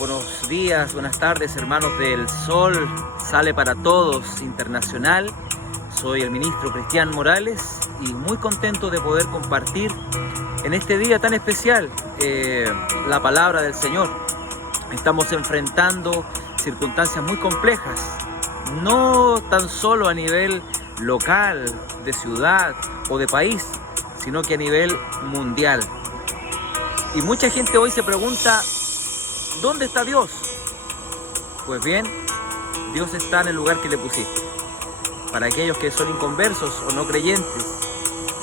Buenos días, buenas tardes, hermanos del Sol Sale para Todos Internacional. Soy el ministro Cristian Morales y muy contento de poder compartir en este día tan especial la palabra del Señor. Estamos enfrentando circunstancias muy complejas, no tan solo a nivel local, de ciudad o de país, sino que a nivel mundial. Y mucha gente hoy se pregunta, ¿dónde está Dios? Pues bien, Dios está en el lugar que le pusiste. Para aquellos que son inconversos o no creyentes,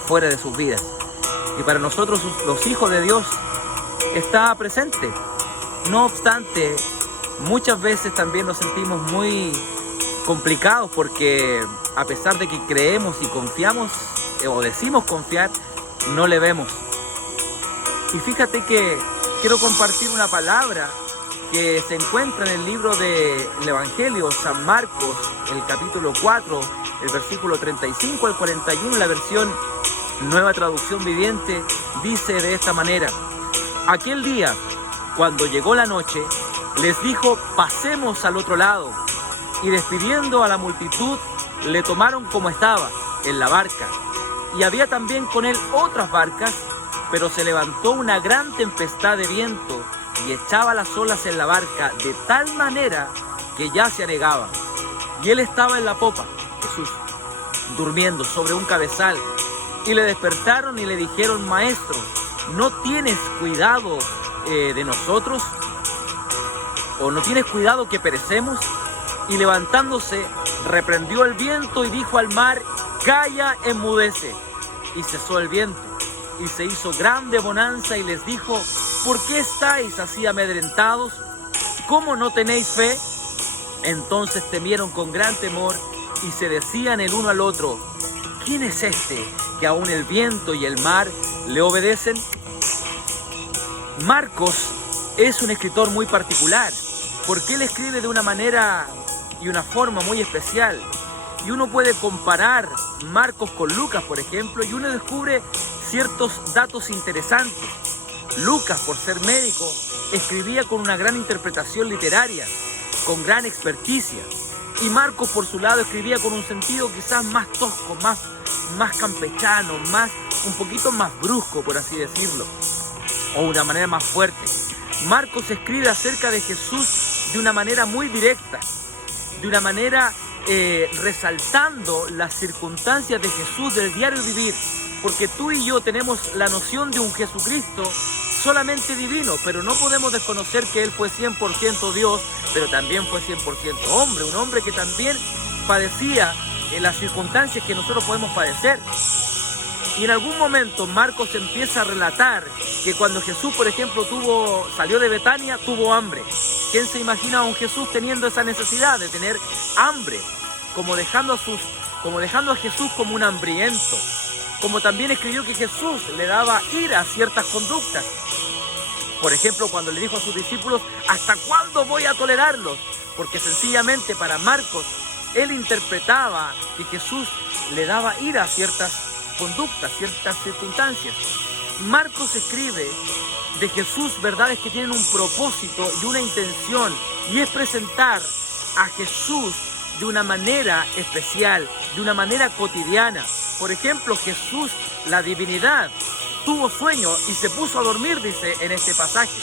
fuera de sus vidas. Y para nosotros, los hijos de Dios, está presente. No obstante, muchas veces también nos sentimos muy complicados porque a pesar de que creemos y confiamos, o decimos confiar, no le vemos. Y fíjate que quiero compartir una palabra que se encuentra en el libro del Evangelio San Marcos, el capítulo 4, el versículo 35 al 41, la versión Nueva Traducción Viviente, dice de esta manera: aquel día, cuando llegó la noche, les dijo: pasemos al otro lado. Y despidiendo a la multitud, le tomaron como estaba, en la barca. Y había también con él otras barcas, pero se levantó una gran tempestad de viento y echaba las olas en la barca de tal manera que ya se anegaba. Y él estaba en la popa, Jesús, durmiendo sobre un cabezal. Y le despertaron y le dijeron: Maestro, ¿no tienes cuidado de nosotros? ¿O no tienes cuidado que perecemos? Y levantándose, reprendió el viento y dijo al mar: calla, enmudece. Y cesó el viento. Y se hizo grande bonanza y les dijo: ¿por qué estáis así amedrentados? ¿Cómo no tenéis fe? Entonces temieron con gran temor y se decían el uno al otro: ¿quién es este que aún el viento y el mar le obedecen? Marcos es un escritor muy particular porque él escribe de una manera y una forma muy especial. Y uno puede comparar Marcos con Lucas, por ejemplo, y uno descubre ciertos datos interesantes. Lucas, por ser médico, escribía con una gran interpretación literaria, con gran experticia. Y Marcos, por su lado, escribía con un sentido quizás más tosco, más campechano, un poquito más brusco, por así decirlo, o una manera más fuerte. Marcos escribe acerca de Jesús de una manera muy directa, de una manera resaltando las circunstancias de Jesús del diario vivir, porque tú y yo tenemos la noción de un Jesucristo solamente divino, pero no podemos desconocer que Él fue 100% Dios, pero también fue 100% hombre, un hombre que también padecía las circunstancias que nosotros podemos padecer. Y en algún momento Marcos empieza a relatar que cuando Jesús, por ejemplo, salió de Betania, tuvo hambre. ¿Quién se imagina a un Jesús teniendo esa necesidad de tener hambre? Como dejando a Jesús como un hambriento. Como también escribió que Jesús le daba ira a ciertas conductas. Por ejemplo, cuando le dijo a sus discípulos: ¿hasta cuándo voy a tolerarlos? Porque sencillamente para Marcos, él interpretaba que Jesús le daba ira a ciertas conductas, ciertas circunstancias. Marcos escribe de Jesús verdades que tienen un propósito y una intención, y es presentar a Jesús de una manera especial, de una manera cotidiana. Por ejemplo, Jesús, la divinidad, tuvo sueño y se puso a dormir, dice en este pasaje,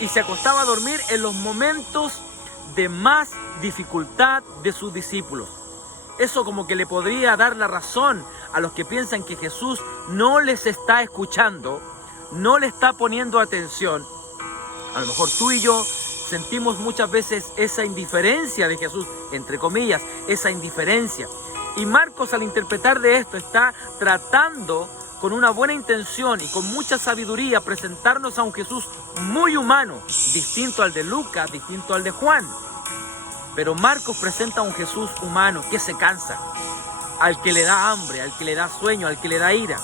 y se acostaba a dormir en los momentos de más dificultad de sus discípulos. Eso como que le podría dar la razón a los que piensan que Jesús no les está escuchando, no le está poniendo atención. A lo mejor tú y yo sentimos muchas veces esa indiferencia de Jesús, entre comillas, esa indiferencia. Y Marcos, al interpretar de esto, está tratando con una buena intención y con mucha sabiduría presentarnos a un Jesús muy humano, distinto al de Lucas, distinto al de Juan. Pero Marcos presenta a un Jesús humano que se cansa, al que le da hambre, al que le da sueño, al que le da ira.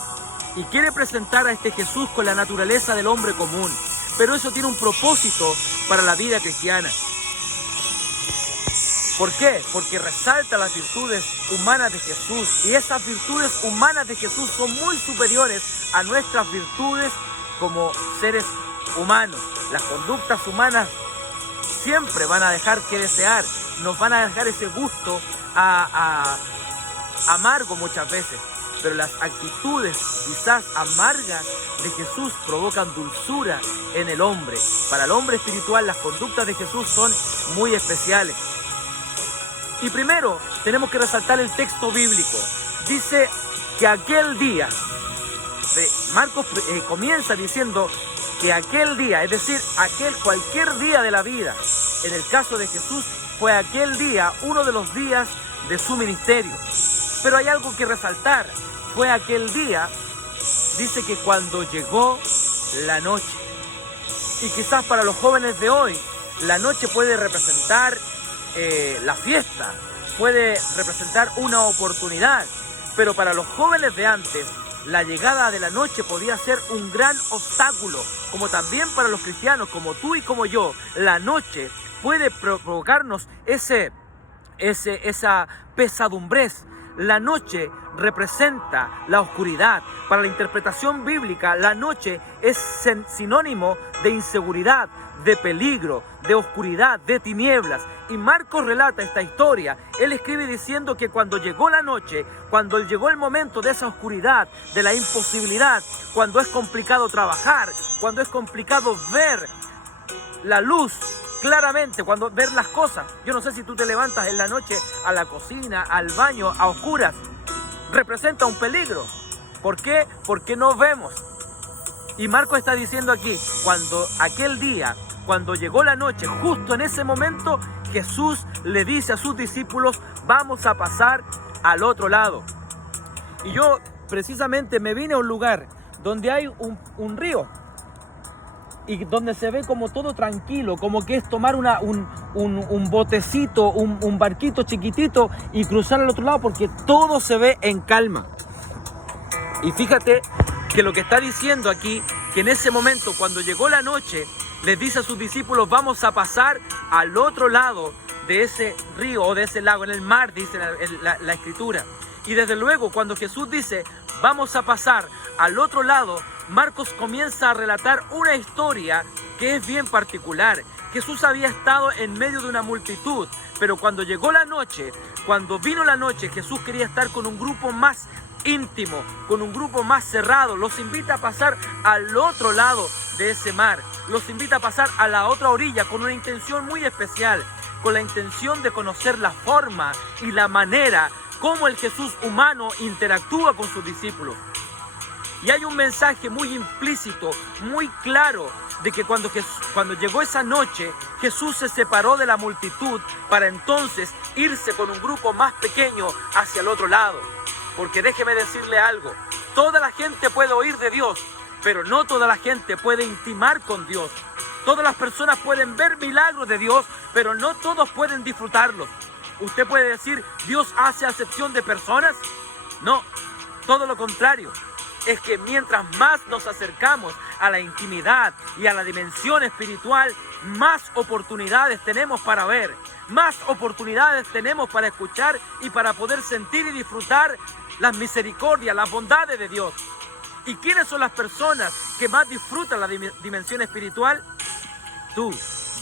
Y quiere presentar a este Jesús con la naturaleza del hombre común. Pero eso tiene un propósito para la vida cristiana. ¿Por qué? Porque resalta las virtudes humanas de Jesús. Y esas virtudes humanas de Jesús son muy superiores a nuestras virtudes como seres humanos. Las conductas humanas siempre van a dejar que desear, nos van a dejar ese gusto amargo muchas veces. Pero las actitudes quizás amargas de Jesús provocan dulzura en el hombre. Para el hombre espiritual las conductas de Jesús son muy especiales. Y primero tenemos que resaltar el texto bíblico. Dice que aquel día, Marcos comienza diciendo que aquel día, es decir, cualquier día de la vida, en el caso de Jesús fue aquel día uno de los días de su ministerio. Pero hay algo que resaltar. Fue aquel día, dice que cuando llegó la noche. Y quizás para los jóvenes de hoy, la noche puede representar la fiesta, puede representar una oportunidad. Pero para los jóvenes de antes, la llegada de la noche podía ser un gran obstáculo. Como también para los cristianos, como tú y como yo, la noche puede provocarnos esa pesadumbrez. La noche representa la oscuridad. Para la interpretación bíblica, la noche es sinónimo de inseguridad, de peligro, de oscuridad, de tinieblas. Y Marcos relata esta historia. Él escribe diciendo que cuando llegó la noche, cuando llegó el momento de esa oscuridad, de la imposibilidad, cuando es complicado trabajar, cuando es complicado ver la luz claramente, cuando ver las cosas. Yo no sé si tú te levantas en la noche a la cocina, al baño, a oscuras. Representa un peligro. ¿Por qué? Porque no vemos. Y Marcos está diciendo aquí, cuando aquel día, cuando llegó la noche, justo en ese momento, Jesús le dice a sus discípulos, vamos a pasar al otro lado. Y yo precisamente me vine a un lugar donde hay un río. Y donde se ve como todo tranquilo, como que es tomar un botecito, un barquito chiquitito y cruzar al otro lado porque todo se ve en calma. Y fíjate que lo que está diciendo aquí, que en ese momento cuando llegó la noche, les dice a sus discípulos, vamos a pasar al otro lado de ese río o de ese lago, en el mar, dice la Escritura. Y desde luego cuando Jesús dice, vamos a pasar al otro lado, Marcos comienza a relatar una historia que es bien particular. Jesús había estado en medio de una multitud, pero cuando llegó la noche, cuando vino la noche, Jesús quería estar con un grupo más íntimo, con un grupo más cerrado. Los invita a pasar al otro lado de ese mar, los invita a pasar a la otra orilla con una intención muy especial, con la intención de conocer la forma y la manera como el Jesús humano interactúa con sus discípulos. Y hay un mensaje muy implícito, muy claro, de que cuando llegó esa noche, Jesús se separó de la multitud para entonces irse con un grupo más pequeño hacia el otro lado. Porque déjeme decirle algo, toda la gente puede oír de Dios, pero no toda la gente puede intimar con Dios. Todas las personas pueden ver milagros de Dios, pero no todos pueden disfrutarlos. ¿Usted puede decir, Dios hace acepción de personas? No, todo lo contrario. Es que mientras más nos acercamos a la intimidad y a la dimensión espiritual, más oportunidades tenemos para ver, más oportunidades tenemos para escuchar y para poder sentir y disfrutar las misericordias, las bondades de Dios. ¿Y quiénes son las personas que más disfrutan la dimensión espiritual? Tú,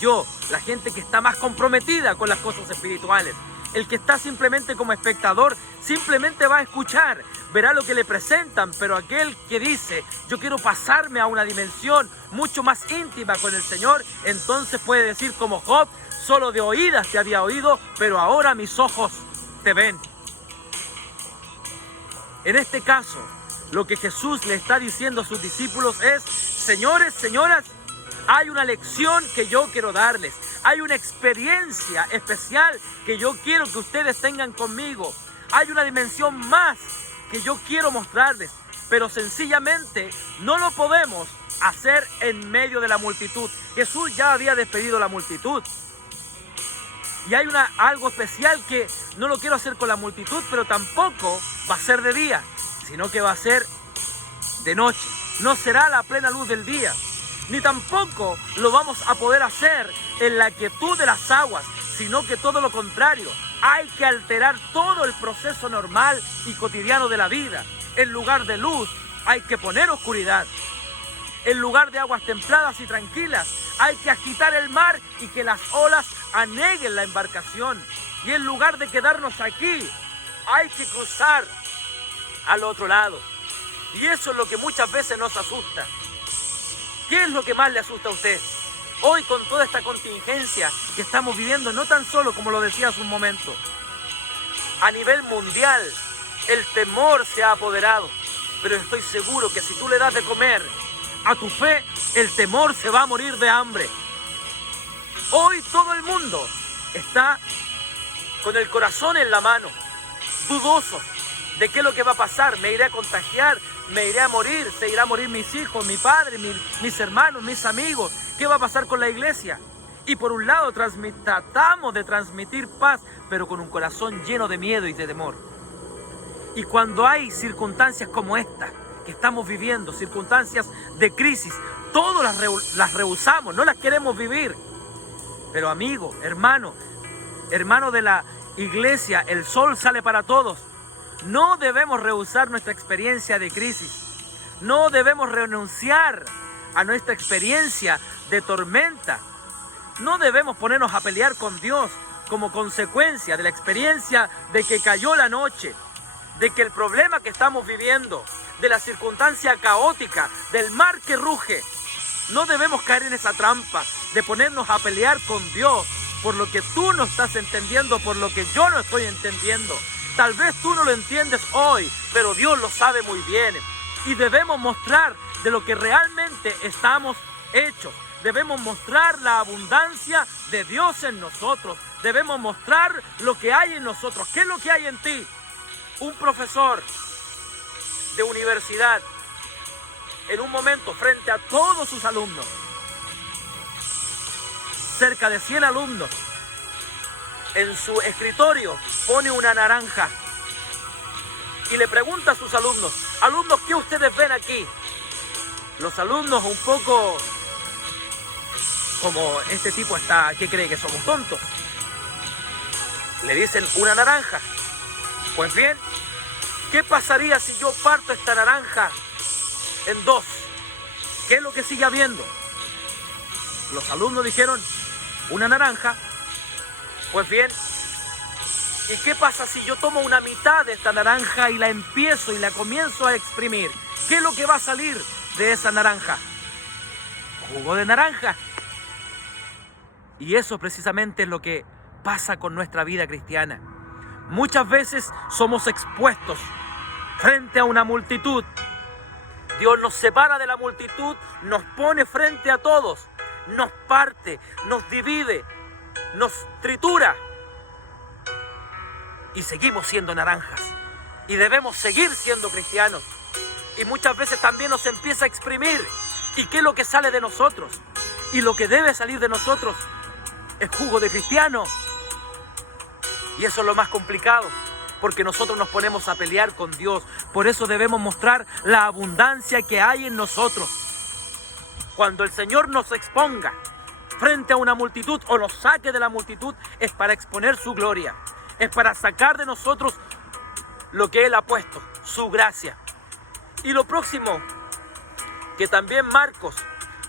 yo, la gente que está más comprometida con las cosas espirituales. El que está simplemente como espectador, simplemente va a escuchar, verá lo que le presentan, pero aquel que dice, yo quiero pasarme a una dimensión mucho más íntima con el Señor, entonces puede decir como Job, solo de oídas te había oído, pero ahora mis ojos te ven. En este caso, lo que Jesús le está diciendo a sus discípulos es, señores, señoras, hay una lección que yo quiero darles. Hay una experiencia especial que yo quiero que ustedes tengan conmigo. Hay una dimensión más que yo quiero mostrarles. Pero sencillamente no lo podemos hacer en medio de la multitud. Jesús ya había despedido a la multitud. Y hay algo especial que no lo quiero hacer con la multitud, pero tampoco va a ser de día, sino que va a ser de noche. No será la plena luz del día. Ni tampoco lo vamos a poder hacer en la quietud de las aguas, sino que todo lo contrario. Hay que alterar todo el proceso normal y cotidiano de la vida. En lugar de luz, hay que poner oscuridad. En lugar de aguas templadas y tranquilas, hay que agitar el mar y que las olas aneguen la embarcación. Y en lugar de quedarnos aquí, hay que cruzar al otro lado. Y eso es lo que muchas veces nos asusta. ¿Qué es lo que más le asusta a usted? Hoy, con toda esta contingencia que estamos viviendo, no tan solo, como lo decía hace un momento, a nivel mundial, el temor se ha apoderado. Pero estoy seguro que si tú le das de comer a tu fe, el temor se va a morir de hambre. Hoy todo el mundo está con el corazón en la mano, dudoso de qué es lo que va a pasar. Me iré a contagiar, me iré a morir, se irá a morir mis hijos, mi padre, mis hermanos, mis amigos. ¿Qué va a pasar con la iglesia? Y por un lado tratamos de transmitir paz, pero con un corazón lleno de miedo y de temor. Y cuando hay circunstancias como esta que estamos viviendo, circunstancias de crisis, todos las rehusamos, no las queremos vivir. Pero amigo, hermano de la iglesia, el sol sale para todos. No debemos rehusar nuestra experiencia de crisis. No debemos renunciar a nuestra experiencia de tormenta. No debemos ponernos a pelear con Dios como consecuencia de la experiencia de que cayó la noche, de que el problema que estamos viviendo, de la circunstancia caótica, del mar que ruge. No debemos caer en esa trampa de ponernos a pelear con Dios por lo que tú no estás entendiendo, por lo que yo no estoy entendiendo. Tal vez tú no lo entiendes hoy, pero Dios lo sabe muy bien. Y debemos mostrar de lo que realmente estamos hechos. Debemos mostrar la abundancia de Dios en nosotros. Debemos mostrar lo que hay en nosotros. ¿Qué es lo que hay en ti? Un profesor de universidad, en un momento frente a todos sus alumnos, cerca de 100 alumnos, en su escritorio pone una naranja y le pregunta a sus alumnos: alumnos, ¿qué ustedes ven aquí? Los alumnos, un poco como este tipo está, ¿qué cree que somos tontos? Le dicen una naranja. Pues bien, ¿qué pasaría si yo parto esta naranja en dos? ¿Qué es lo que sigue habiendo? Los alumnos dijeron una naranja. Pues bien, ¿y qué pasa si yo tomo una mitad de esta naranja y la empiezo y la comienzo a exprimir? ¿Qué es lo que va a salir de esa naranja? Jugo de naranja. Y eso precisamente es lo que pasa con nuestra vida cristiana. Muchas veces somos expuestos frente a una multitud. Dios nos separa de la multitud, nos pone frente a todos, nos parte, nos divide, nos tritura. Y seguimos siendo naranjas. Y debemos seguir siendo cristianos. Y muchas veces también nos empieza a exprimir. ¿Y qué es lo que sale de nosotros? Y lo que debe salir de nosotros es jugo de cristiano. Y eso es lo más complicado, porque nosotros nos ponemos a pelear con Dios. Por eso debemos mostrar la abundancia que hay en nosotros. Cuando el Señor nos exponga frente a una multitud o nos saque de la multitud, es para exponer su gloria. Es para sacar de nosotros lo que Él ha puesto, su gracia. Y lo próximo que también Marcos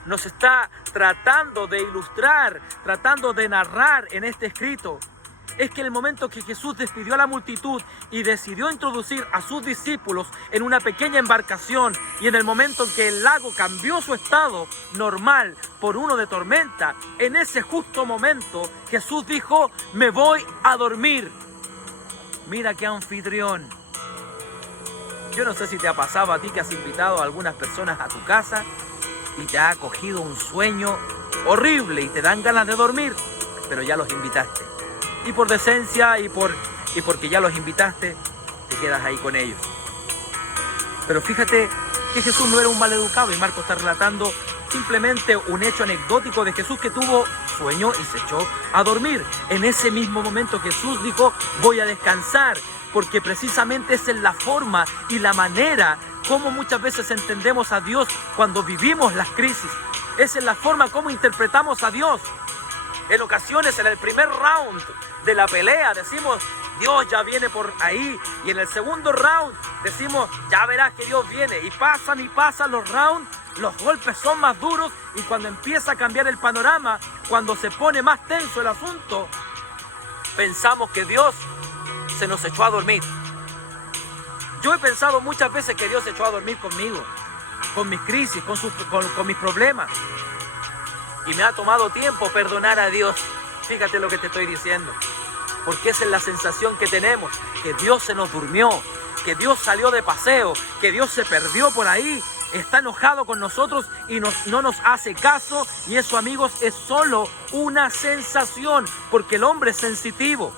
nos está tratando de ilustrar, tratando de narrar en este escrito, es que en el momento que Jesús despidió a la multitud y decidió introducir a sus discípulos en una pequeña embarcación, y en el momento en que el lago cambió su estado normal por uno de tormenta, en ese justo momento Jesús dijo: me voy a dormir. Mira qué anfitrión. Yo no sé si te ha pasado a ti que has invitado a algunas personas a tu casa y te ha cogido un sueño horrible y te dan ganas de dormir, pero ya los invitaste. Y por decencia y porque ya los invitaste, te quedas ahí con ellos. Pero fíjate que Jesús no era un maleducado, y Marcos está relatando simplemente un hecho anecdótico de Jesús que tuvo sueño y se echó a dormir. En ese mismo momento Jesús dijo: voy a descansar, porque precisamente esa es la forma y la manera como muchas veces entendemos a Dios cuando vivimos las crisis. Esa es la forma como interpretamos a Dios. En ocasiones, en el primer round de la pelea, decimos: Dios ya viene por ahí. Y en el segundo round decimos: ya verás que Dios viene. Y pasan los rounds los golpes son más duros y cuando empieza a cambiar el panorama, cuando se pone más tenso el asunto, pensamos que Dios se nos echó a dormir. Yo he pensado muchas veces que Dios se echó a dormir conmigo, con mis crisis, con mis problemas. Y me ha tomado tiempo perdonar a Dios. Fíjate lo que te estoy diciendo. Porque esa es la sensación que tenemos, que Dios se nos durmió, que Dios salió de paseo, que Dios se perdió por ahí, está enojado con nosotros y no nos hace caso. Y eso, amigos, es solo una sensación, porque el hombre es sensitivo.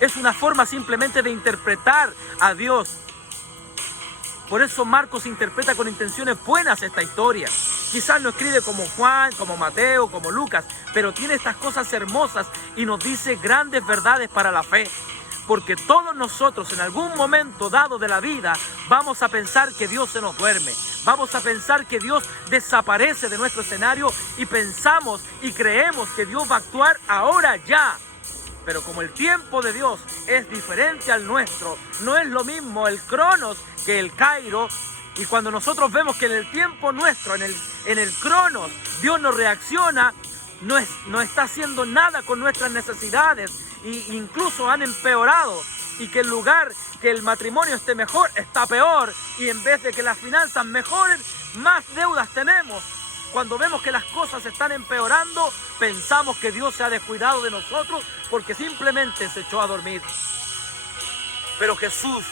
Es una forma simplemente de interpretar a Dios. Por eso Marcos interpreta con intenciones buenas esta historia. Quizás no escribe como Juan, como Mateo, como Lucas, pero tiene estas cosas hermosas y nos dice grandes verdades para la fe. Porque todos nosotros en algún momento dado de la vida vamos a pensar que Dios se nos duerme. Vamos a pensar que Dios desaparece de nuestro escenario y pensamos y creemos que Dios va a actuar ahora ya. Pero como el tiempo de Dios es diferente al nuestro, no es lo mismo el Cronos que el Kairos. Y cuando nosotros vemos que en el tiempo nuestro, en el Cronos, Dios no reacciona, no está haciendo nada con nuestras necesidades, e incluso han empeorado, y que en lugar que el matrimonio esté mejor, está peor, y en vez de que las finanzas mejoren, más deudas tenemos. Cuando vemos que las cosas están empeorando, pensamos que Dios se ha descuidado de nosotros porque simplemente se echó a dormir. Pero Jesús,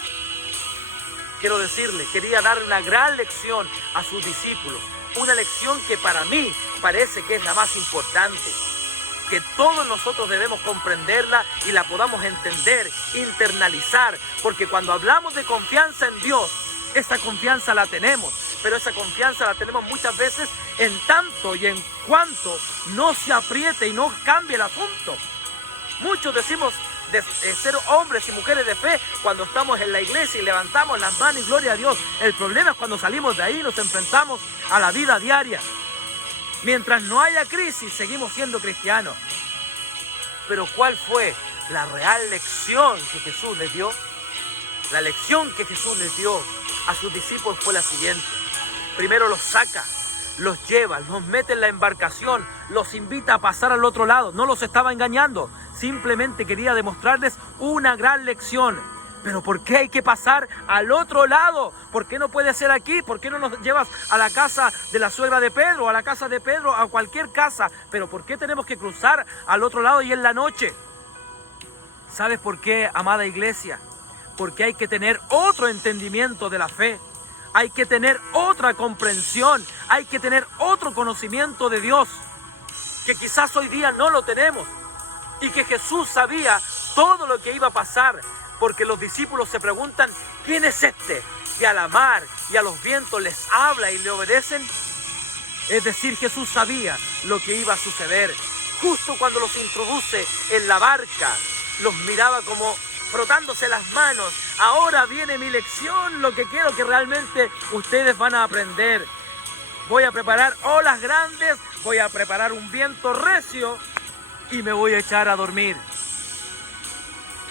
quiero decirle, quería dar una gran lección a sus discípulos. Una lección que para mí parece que es la más importante. Que todos nosotros debemos comprenderla y la podamos entender, internalizar. Porque cuando hablamos de confianza en Dios, esa confianza la tenemos. Pero esa confianza la tenemos muchas veces en tanto y en cuanto no se apriete y no cambie el asunto. Muchos decimos de ser hombres y mujeres de fe cuando estamos en la iglesia y levantamos las manos y gloria a Dios. El problema es cuando salimos de ahí y nos enfrentamos a la vida diaria. Mientras no haya crisis, seguimos siendo cristianos. Pero ¿cuál fue la real lección que Jesús les dio? La lección que Jesús les dio a sus discípulos fue la siguiente. Primero los saca, los lleva, los mete en la embarcación, los invita a pasar al otro lado. No los estaba engañando, simplemente quería demostrarles una gran lección. Pero ¿por qué hay que pasar al otro lado? ¿Por qué no puede ser aquí? ¿Por qué no nos llevas a la casa de la suegra de Pedro, a la casa de Pedro, a cualquier casa? Pero ¿por qué tenemos que cruzar al otro lado y en la noche? ¿Sabes por qué, amada iglesia? Porque hay que tener otro entendimiento de la fe. Hay que tener otra comprensión. Hay que tener otro conocimiento de Dios. Que quizás hoy día no lo tenemos. Y que Jesús sabía todo lo que iba a pasar. Porque los discípulos se preguntan, ¿quién es este que a la mar y a los vientos les habla y le obedecen? Es decir, Jesús sabía lo que iba a suceder. Justo cuando los introduce en la barca, los miraba como frotándose las manos. Ahora viene mi lección, lo que quiero que realmente ustedes van a aprender. Voy a preparar olas grandes, voy a preparar un viento recio y me voy a echar a dormir.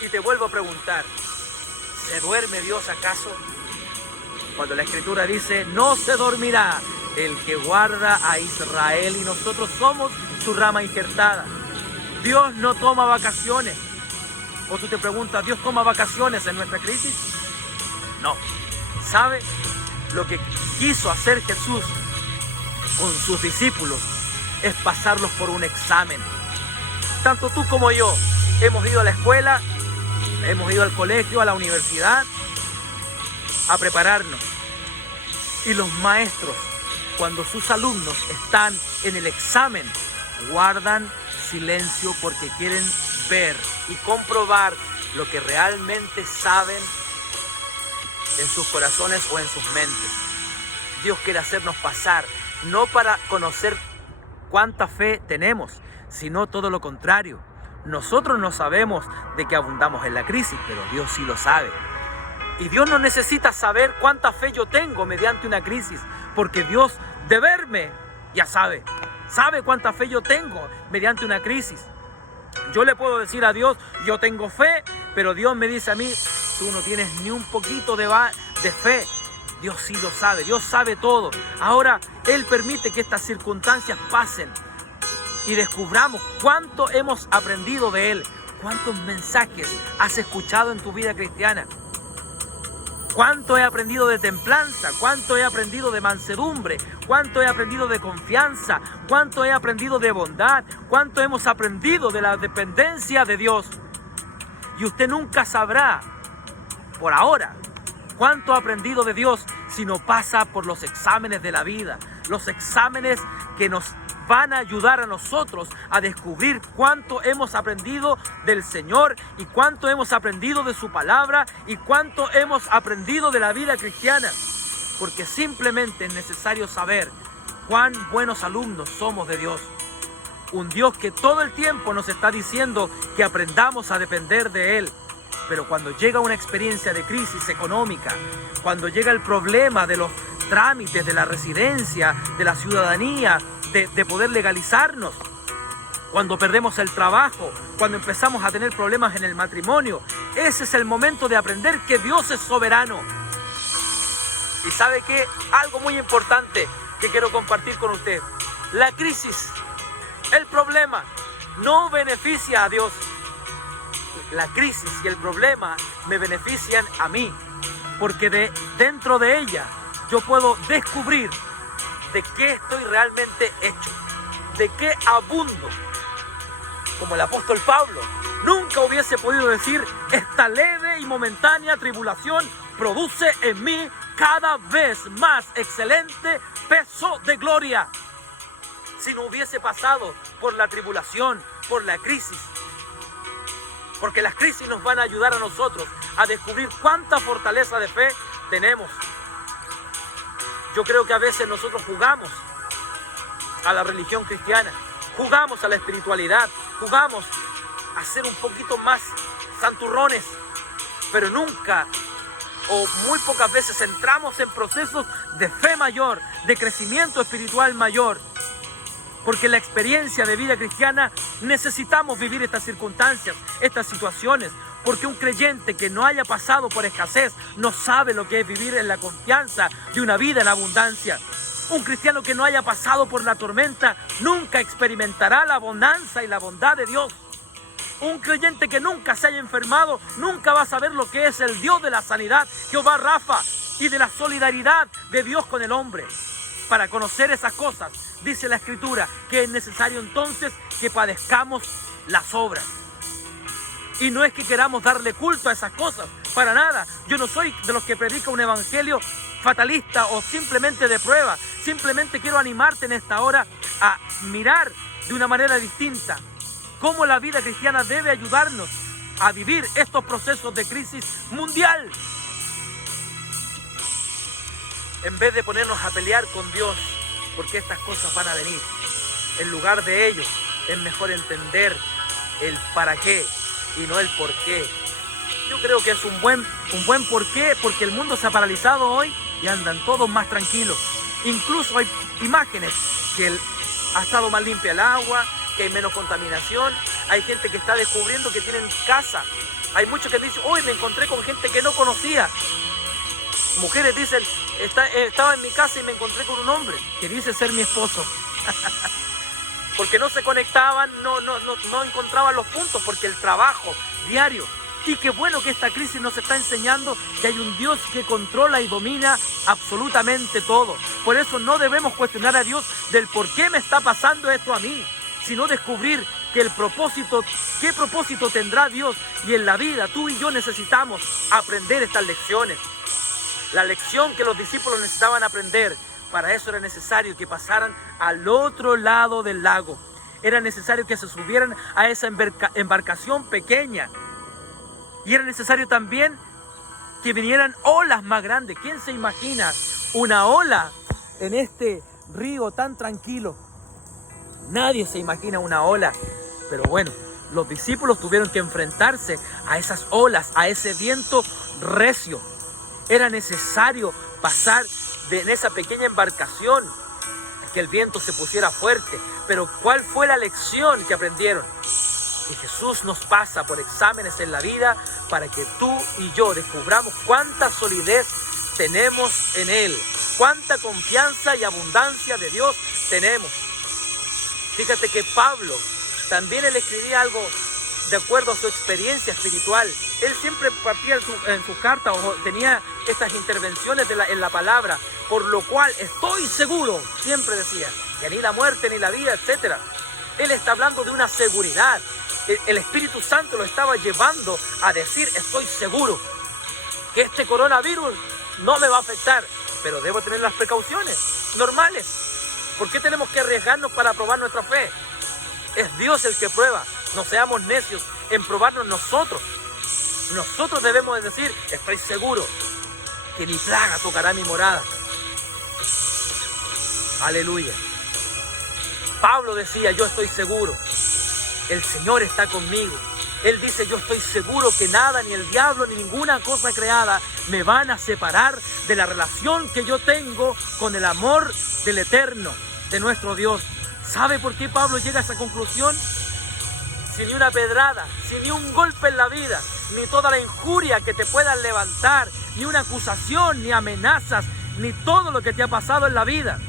Y te vuelvo a preguntar, ¿se duerme Dios acaso? Cuando la Escritura dice, no se dormirá el que guarda a Israel, y nosotros somos su rama injertada. Dios no toma vacaciones. O tú te preguntas, ¿Dios toma vacaciones en nuestra crisis? No. ¿Sabe? Lo que quiso hacer Jesús con sus discípulos es pasarlos por un examen. Tanto tú como yo hemos ido a la escuela, hemos ido al colegio, a la universidad, a prepararnos. Y los maestros, cuando sus alumnos están en el examen, guardan silencio porque quieren ver y comprobar lo que realmente saben en sus corazones o en sus mentes. Dios quiere hacernos pasar, no para conocer cuánta fe tenemos, sino todo lo contrario. Nosotros no sabemos de que abundamos en la crisis, pero Dios sí lo sabe. Y Dios no necesita saber cuánta fe yo tengo mediante una crisis, porque Dios de verme ya sabe cuánta fe yo tengo mediante una crisis. Yo le puedo decir a Dios, yo tengo fe, pero Dios me dice a mí, tú no tienes ni un poquito de fe. Dios sí lo sabe, Dios sabe todo. Ahora Él permite que estas circunstancias pasen y descubramos cuánto hemos aprendido de Él, cuántos mensajes has escuchado en tu vida cristiana, cuánto he aprendido de templanza, cuánto he aprendido de mansedumbre, cuánto he aprendido de confianza, cuánto he aprendido de bondad, cuánto hemos aprendido de la dependencia de Dios. Y usted nunca sabrá, por ahora, cuánto ha aprendido de Dios si no pasa por los exámenes de la vida, los exámenes que nos van a ayudar a nosotros a descubrir cuánto hemos aprendido del Señor y cuánto hemos aprendido de su palabra y cuánto hemos aprendido de la vida cristiana. Porque simplemente es necesario saber cuán buenos alumnos somos de Dios. Un Dios que todo el tiempo nos está diciendo que aprendamos a depender de Él. Pero cuando llega una experiencia de crisis económica, cuando llega el problema de los trámites, de la residencia, de la ciudadanía, de poder legalizarnos, cuando perdemos el trabajo, cuando empezamos a tener problemas en el matrimonio, ese es el momento de aprender que Dios es soberano. Y ¿sabe qué? Algo muy importante que quiero compartir con usted. La crisis, el problema, no beneficia a Dios. La crisis y el problema me benefician a mí, porque dentro de ella yo puedo descubrir de qué estoy realmente hecho, de qué abundo. Como el apóstol Pablo nunca hubiese podido decir: esta leve y momentánea tribulación produce en mí cada vez más excelente peso de gloria. Si no hubiese pasado por la tribulación, por la crisis. Porque las crisis nos van a ayudar a nosotros a descubrir cuánta fortaleza de fe tenemos. Yo creo que a veces nosotros jugamos a la religión cristiana, jugamos a la espiritualidad, jugamos a ser un poquito más santurrones, pero nunca o muy pocas veces entramos en procesos de fe mayor, de crecimiento espiritual mayor. Porque en la experiencia de vida cristiana necesitamos vivir estas circunstancias, estas situaciones. Porque un creyente que no haya pasado por escasez no sabe lo que es vivir en la confianza de una vida en abundancia. Un cristiano que no haya pasado por la tormenta nunca experimentará la bonanza y la bondad de Dios. Un creyente que nunca se haya enfermado nunca va a saber lo que es el Dios de la sanidad, Jehová Rafa, y de la solidaridad de Dios con el hombre. Para conocer esas cosas, dice la Escritura, que es necesario entonces que padezcamos las obras. Y no es que queramos darle culto a esas cosas, para nada. Yo no soy de los que predica un evangelio fatalista o simplemente de prueba. Simplemente quiero animarte en esta hora a mirar de una manera distinta cómo la vida cristiana debe ayudarnos a vivir estos procesos de crisis mundial. En vez de ponernos a pelear con Dios, porque estas cosas van a venir, en lugar de ello, es mejor entender el para qué y no el por qué. Yo creo que es un buen por qué, porque el mundo se ha paralizado hoy y andan todos más tranquilos. Incluso hay imágenes que ha estado más limpia el agua, que hay menos contaminación. Hay gente que está descubriendo que tienen casa. Hay muchos que dicen: hoy me encontré con gente que no conocía. Mujeres dicen: estaba en mi casa y me encontré con un hombre que dice ser mi esposo. Porque no se conectaban, no encontraban los puntos, porque el trabajo diario. Y qué bueno que esta crisis nos está enseñando que hay un Dios que controla y domina absolutamente todo. Por eso no debemos cuestionar a Dios del por qué me está pasando esto a mí, sino descubrir que qué propósito tendrá Dios. Y en la vida tú y yo necesitamos aprender estas lecciones. La lección que los discípulos necesitaban aprender, para eso era necesario que pasaran al otro lado del lago. Era necesario que se subieran a esa embarcación pequeña. Y era necesario también que vinieran olas más grandes. ¿Quién se imagina una ola en este río tan tranquilo? Nadie se imagina una ola. Pero bueno, los discípulos tuvieron que enfrentarse a esas olas, a ese viento recio. Era necesario pasar en esa pequeña embarcación, que el viento se pusiera fuerte. Pero ¿cuál fue la lección que aprendieron? Que Jesús nos pasa por exámenes en la vida para que tú y yo descubramos cuánta solidez tenemos en Él. Cuánta confianza y abundancia de Dios tenemos. Fíjate que Pablo, también él escribía algo de acuerdo a su experiencia espiritual. Él siempre partía en su carta o tenía estas intervenciones en la palabra, por lo cual estoy seguro, siempre decía, que ni la muerte ni la vida, etc. Él está hablando de una seguridad. El Espíritu Santo lo estaba llevando a decir, estoy seguro que este coronavirus no me va a afectar, pero debo tener las precauciones normales. ¿Por qué tenemos que arriesgarnos para probar nuestra fe? Es Dios el que prueba. No seamos necios en probarnos nosotros. Nosotros debemos decir, estoy seguro que ni plaga tocará mi morada. Aleluya. Pablo decía, yo estoy seguro. El Señor está conmigo. Él dice, yo estoy seguro que nada, ni el diablo, ni ninguna cosa creada me van a separar de la relación que yo tengo con el amor del Eterno, de nuestro Dios. ¿Sabe por qué Pablo llega a esa conclusión? Si ni una pedrada, si ni un golpe en la vida, ni toda la injuria que te puedan levantar, ni una acusación, ni amenazas, ni todo lo que te ha pasado en la vida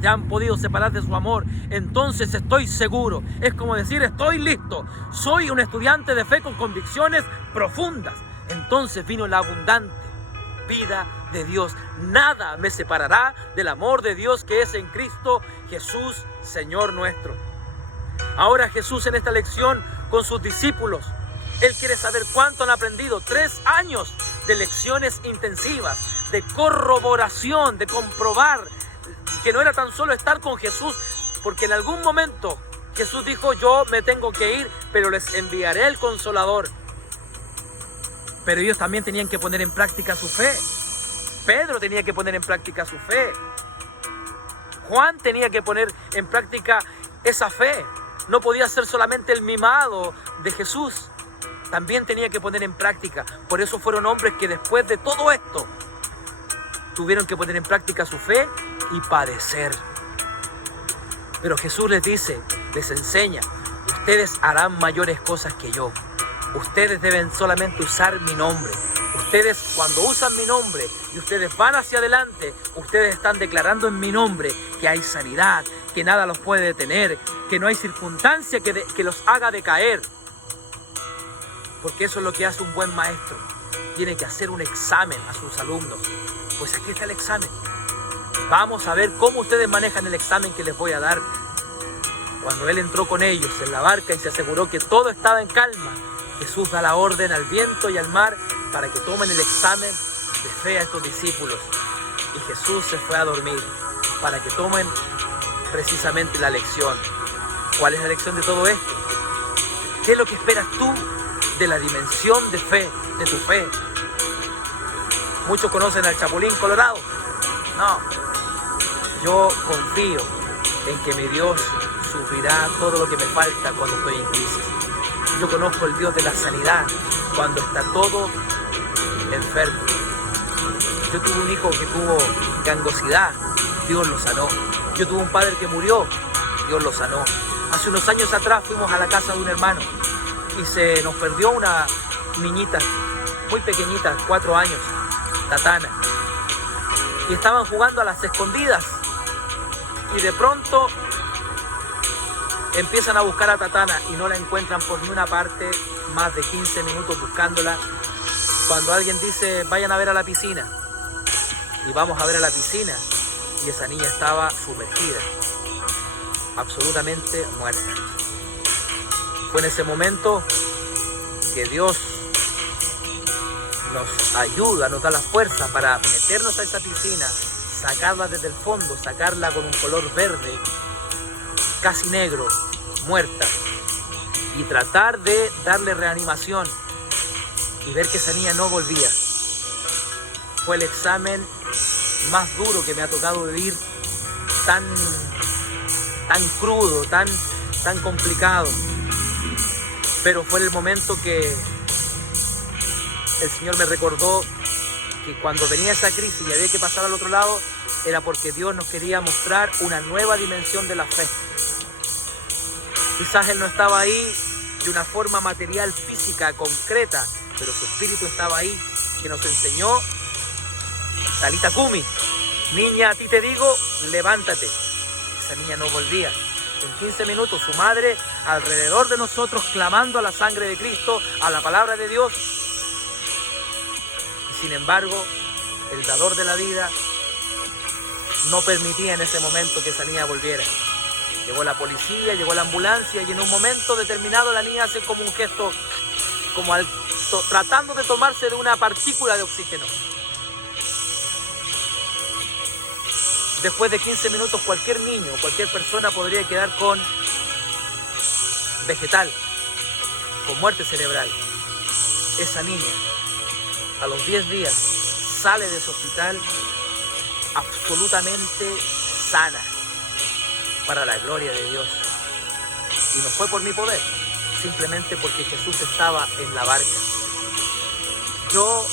te han podido separar de su amor, entonces estoy seguro. Es como decir, estoy listo. Soy un estudiante de fe con convicciones profundas. Entonces vino la abundante vida de Dios. Nada me separará del amor de Dios que es en Cristo Jesús, Señor nuestro. Ahora Jesús en esta lección con sus discípulos, Él quiere saber cuánto han aprendido. 3 años de lecciones intensivas, de corroboración, de comprobar que no era tan solo estar con Jesús, porque en algún momento Jesús dijo, yo me tengo que ir, pero les enviaré el Consolador. Pero ellos también tenían que poner en práctica su fe. Pedro tenía que poner en práctica su fe. Juan tenía que poner en práctica esa fe. No podía ser solamente el mimado de Jesús. También tenía que poner en práctica. Por eso fueron hombres que después de todo esto tuvieron que poner en práctica su fe y padecer. Pero Jesús les dice, les enseña, ustedes harán mayores cosas que yo. Ustedes deben solamente usar mi nombre. Ustedes cuando usan mi nombre y ustedes van hacia adelante, ustedes están declarando en mi nombre que hay sanidad, que nada los puede detener, que no hay circunstancia que los haga decaer. Porque eso es lo que hace un buen maestro. Tiene que hacer un examen a sus alumnos. Pues aquí está el examen. Vamos a ver cómo ustedes manejan el examen que les voy a dar. Cuando Él entró con ellos en la barca y se aseguró que todo estaba en calma, Jesús da la orden al viento y al mar para que tomen el examen de fe a estos discípulos. Y Jesús se fue a dormir para que tomen precisamente la lección. ¿Cuál es la lección de todo esto? ¿Qué es lo que esperas tú de la dimensión de fe, de tu fe? Muchos conocen al Chapulín Colorado. No, yo confío en que mi Dios suplirá todo lo que me falta cuando estoy en crisis. Yo conozco el Dios de la sanidad cuando está todo enfermo. Yo tuve un hijo que tuvo gangosidad, Dios lo sanó. Yo tuve un padre que murió, Dios lo sanó. Hace unos años atrás fuimos a la casa de un hermano y se nos perdió una niñita muy pequeñita, 4 años, Tatana. Y estaban jugando a las escondidas y de pronto empiezan a buscar a Tatana y no la encuentran por ninguna parte, más de 15 minutos buscándola, cuando alguien dice, vayan a ver a la piscina. Y vamos a ver a la piscina y esa niña estaba sumergida, absolutamente muerta. Fue en ese momento que Dios nos ayuda, nos da la fuerza para meternos a esa piscina, sacarla desde el fondo, sacarla con un color verde, casi negro, muerta, y tratar de darle reanimación y ver que esa niña no volvía. Fue el examen más duro que me ha tocado vivir, tan crudo, tan complicado. Pero fue el momento que el Señor me recordó que cuando venía esa crisis y había que pasar al otro lado, era porque Dios nos quería mostrar una nueva dimensión de la fe. Quizás Él no estaba ahí de una forma material, física, concreta, pero su Espíritu estaba ahí, que nos enseñó Talita Kumi, niña, a ti te digo, levántate. Esa niña no volvía. En 15 minutos su madre alrededor de nosotros clamando a la sangre de Cristo, a la palabra de Dios. Y sin embargo, el dador de la vida no permitía en ese momento que esa niña volviera. Llegó la policía, llegó la ambulancia y en un momento determinado la niña hace como un gesto, como tratando de tomarse de una partícula de oxígeno. Después de 15 minutos cualquier niño, cualquier persona podría quedar con vegetal, con muerte cerebral. Esa niña a los 10 días sale de ese hospital absolutamente sana, para la gloria de Dios. Y no fue por mi poder, simplemente porque Jesús estaba en la barca. Yo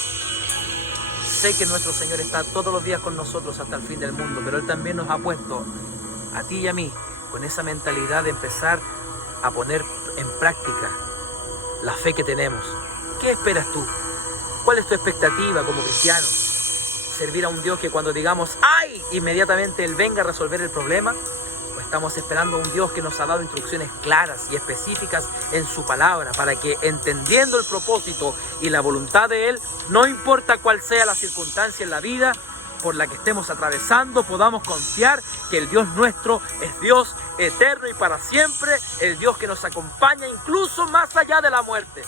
sé que nuestro Señor está todos los días con nosotros hasta el fin del mundo, pero Él también nos ha puesto, a ti y a mí, con esa mentalidad de empezar a poner en práctica la fe que tenemos. ¿Qué esperas tú? ¿Cuál es tu expectativa como cristiano? ¿Servir a un Dios que cuando digamos ¡ay!, inmediatamente Él venga a resolver el problema? ¿O estamos esperando a un Dios que nos ha dado instrucciones claras y específicas en su palabra para que, entendiendo el propósito y la voluntad de Él, no importa cuál sea la circunstancia en la vida por la que estemos atravesando, podamos confiar que el Dios nuestro es Dios eterno y para siempre, el Dios que nos acompaña incluso más allá de la muerte?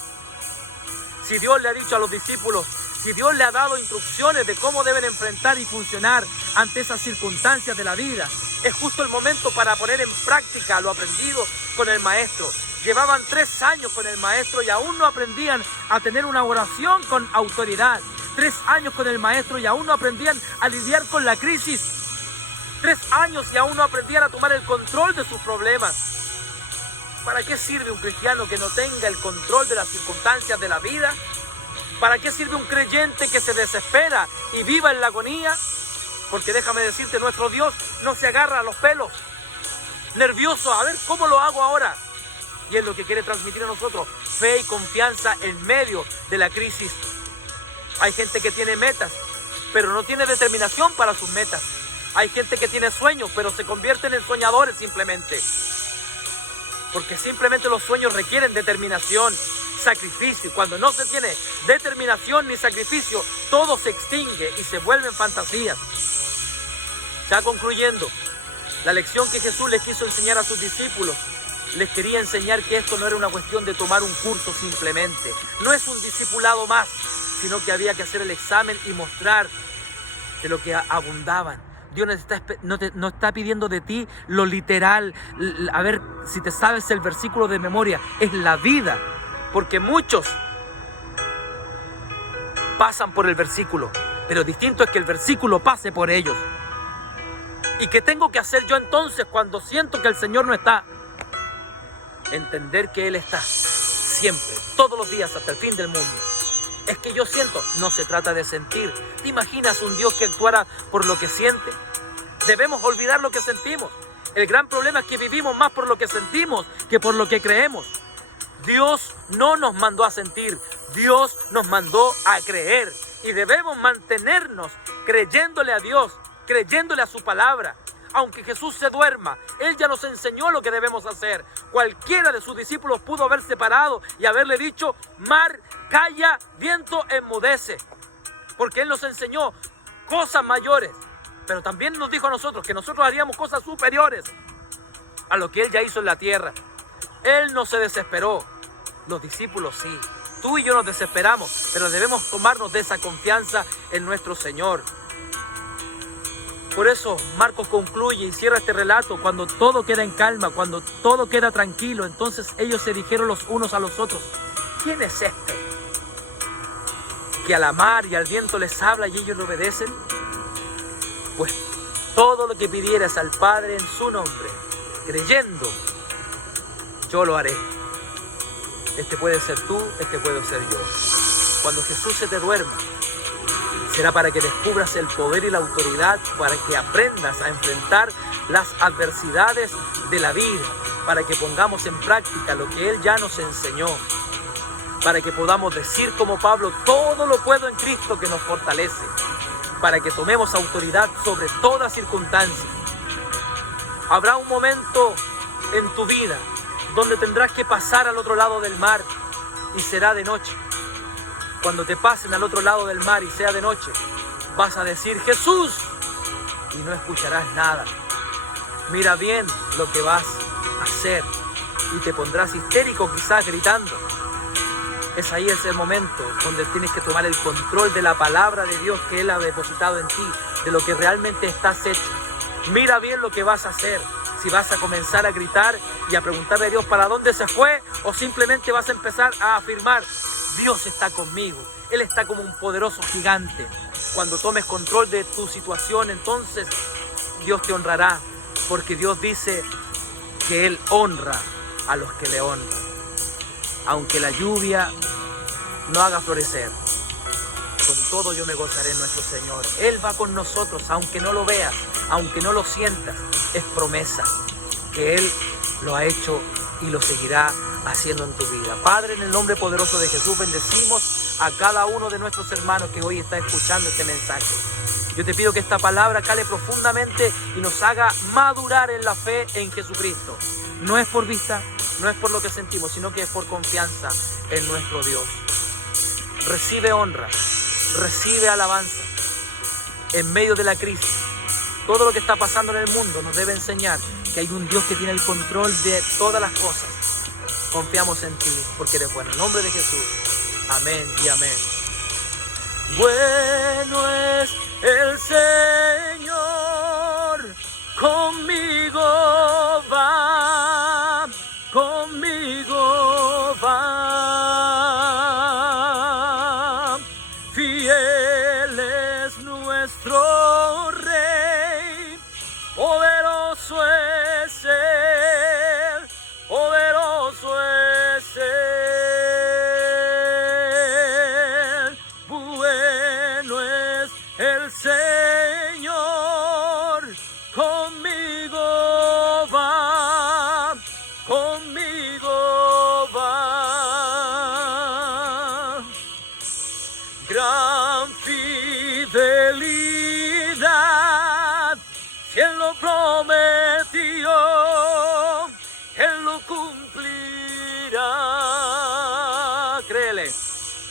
Si Dios le ha dicho a los discípulos, si Dios le ha dado instrucciones de cómo deben enfrentar y funcionar ante esas circunstancias de la vida, es justo el momento para poner en práctica lo aprendido con el Maestro. Llevaban 3 años con el Maestro y aún no aprendían a tener una oración con autoridad. 3 años con el Maestro y aún no aprendían a lidiar con la crisis. 3 años y aún no aprendían a tomar el control de sus problemas. ¿Para qué sirve un cristiano que no tenga el control de las circunstancias de la vida? ¿Para qué sirve un creyente que se desespera y viva en la agonía? Porque déjame decirte, nuestro Dios no se agarra a los pelos, nervioso, a ver cómo lo hago ahora. Y es lo que quiere transmitir a nosotros, fe y confianza en medio de la crisis. Hay gente que tiene metas, pero no tiene determinación para sus metas. Hay gente que tiene sueños, pero se convierten en soñadores simplemente. Porque simplemente los sueños requieren determinación, sacrificio. Y cuando no se tiene determinación ni sacrificio, todo se extingue y se vuelven fantasías. Ya concluyendo, la lección que Jesús les quiso enseñar a sus discípulos, les quería enseñar que esto no era una cuestión de tomar un curso simplemente. No es un discipulado más, sino que había que hacer el examen y mostrar de lo que abundaban. Dios no está pidiendo de ti lo literal. A ver si te sabes el versículo de memoria. Es la vida. Porque muchos pasan por el versículo, pero distinto es que el versículo pase por ellos. ¿Y qué tengo que hacer yo entonces cuando siento que el Señor no está? Entender que Él está siempre, todos los días, hasta el fin del mundo. Es que yo siento, no se trata de sentir. ¿Te imaginas un Dios que actuara por lo que siente? Debemos olvidar lo que sentimos. El gran problema es que vivimos más por lo que sentimos que por lo que creemos. Dios no nos mandó a sentir, Dios nos mandó a creer. Y debemos mantenernos creyéndole a Dios, creyéndole a su palabra. Aunque Jesús se duerma, Él ya nos enseñó lo que debemos hacer. Cualquiera de sus discípulos pudo haberse parado y haberle dicho: mar, calla, viento, enmudece. Porque Él nos enseñó cosas mayores, pero también nos dijo a nosotros que nosotros haríamos cosas superiores a lo que Él ya hizo en la tierra. Él no se desesperó, los discípulos sí. Tú y yo nos desesperamos, pero debemos tomarnos de esa confianza en nuestro Señor. Por eso Marcos concluye y cierra este relato: cuando todo queda en calma, cuando todo queda tranquilo, entonces ellos se dijeron los unos a los otros: ¿quién es este que a la mar y al viento les habla y ellos le obedecen? Pues todo lo que pidieras al Padre en su nombre, creyendo, yo lo haré. Este puede ser tú, este puede ser yo. Cuando Jesús se te duerma, será para que descubras el poder y la autoridad, para que aprendas a enfrentar las adversidades de la vida, para que pongamos en práctica lo que Él ya nos enseñó, para que podamos decir como Pablo: todo lo puedo en Cristo que nos fortalece. para que tomemos autoridad sobre toda circunstancia. Habrá un momento en tu vida donde tendrás que pasar al otro lado del mar y será de noche. Cuando te pasen al otro lado del mar y sea de noche, vas a decir Jesús y no escucharás nada. Mira bien lo que vas a hacer y te pondrás histérico, quizás gritando. Es ahí ese momento donde tienes que tomar el control de la palabra de Dios que Él ha depositado en ti, de lo que realmente estás hecho. Mira bien lo que vas a hacer. Si vas a comenzar a gritar y a preguntarle a Dios para dónde se fue, o simplemente vas a empezar a afirmar, Dios está conmigo. Él está como un poderoso gigante. Cuando tomes control de tu situación, entonces Dios te honrará, porque Dios dice que Él honra a los que le honran. Aunque la lluvia no haga florecer, con todo yo me gozaré en nuestro Señor. Él va con nosotros, aunque no lo veas, aunque no lo sientas. Es promesa que Él lo ha hecho y lo seguirá haciendo en tu vida. Padre, en el nombre poderoso de Jesús, bendecimos a cada uno de nuestros hermanos que hoy está escuchando este mensaje. Yo te pido que esta palabra cale profundamente y nos haga madurar en la fe en Jesucristo. No es por vista, no es por lo que sentimos, sino que es por confianza en nuestro Dios. Recibe honra, recibe alabanza en medio de la crisis. Todo lo que está pasando en el mundo nos debe enseñar que hay un Dios que tiene el control de todas las cosas. Confiamos en ti porque eres bueno. En nombre de Jesús. Amén y amén. Bueno es el Señor, conmigo va, conmigo va. Fiel es nuestro Rey, poderoso es Él, poderoso es Él. Bueno es el Señor, conmigo va, conmigo va. Gran fidelidad, si Él lo prometió, Él lo cumplirá. Créele.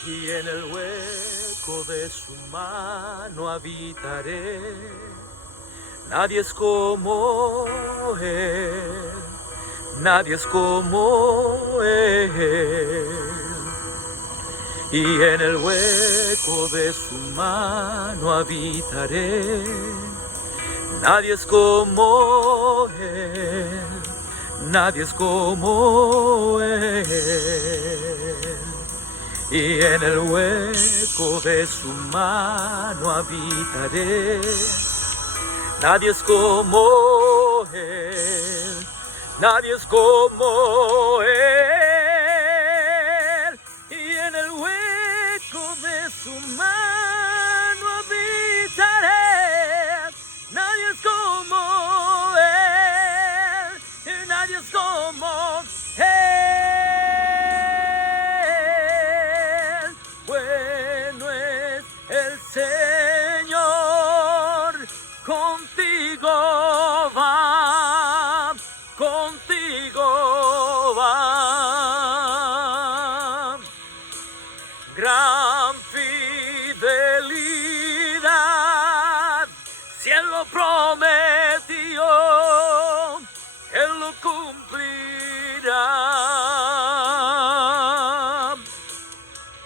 Y en el hueco de su mano habitaré. Nadie es como Él, nadie es como Él. Y en el hueco de su mano habitaré. Nadie es como Él, nadie es como Él. Y en el hueco de su mano habitaré. Nadie es como Él, nadie es como Él. Y en el hueco de su mano habitaré. Nadie es como Él, nadie es como Él. Bueno es el Señor, contigo va, contigo va. Gran fidelidad, si Él lo prometió, Él lo cumplirá.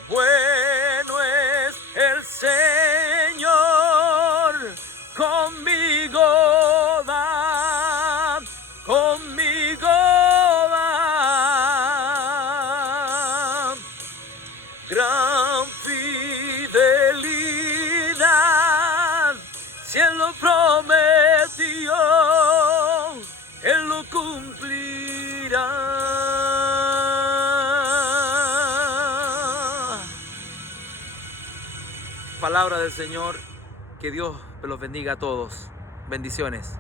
Bueno es el Señor, conmigo va, conmigo va. Gran fidelidad, si Él lo prometió, Él lo cumplirá. Palabra del Señor, que Dios los bendiga a todos. Bendiciones.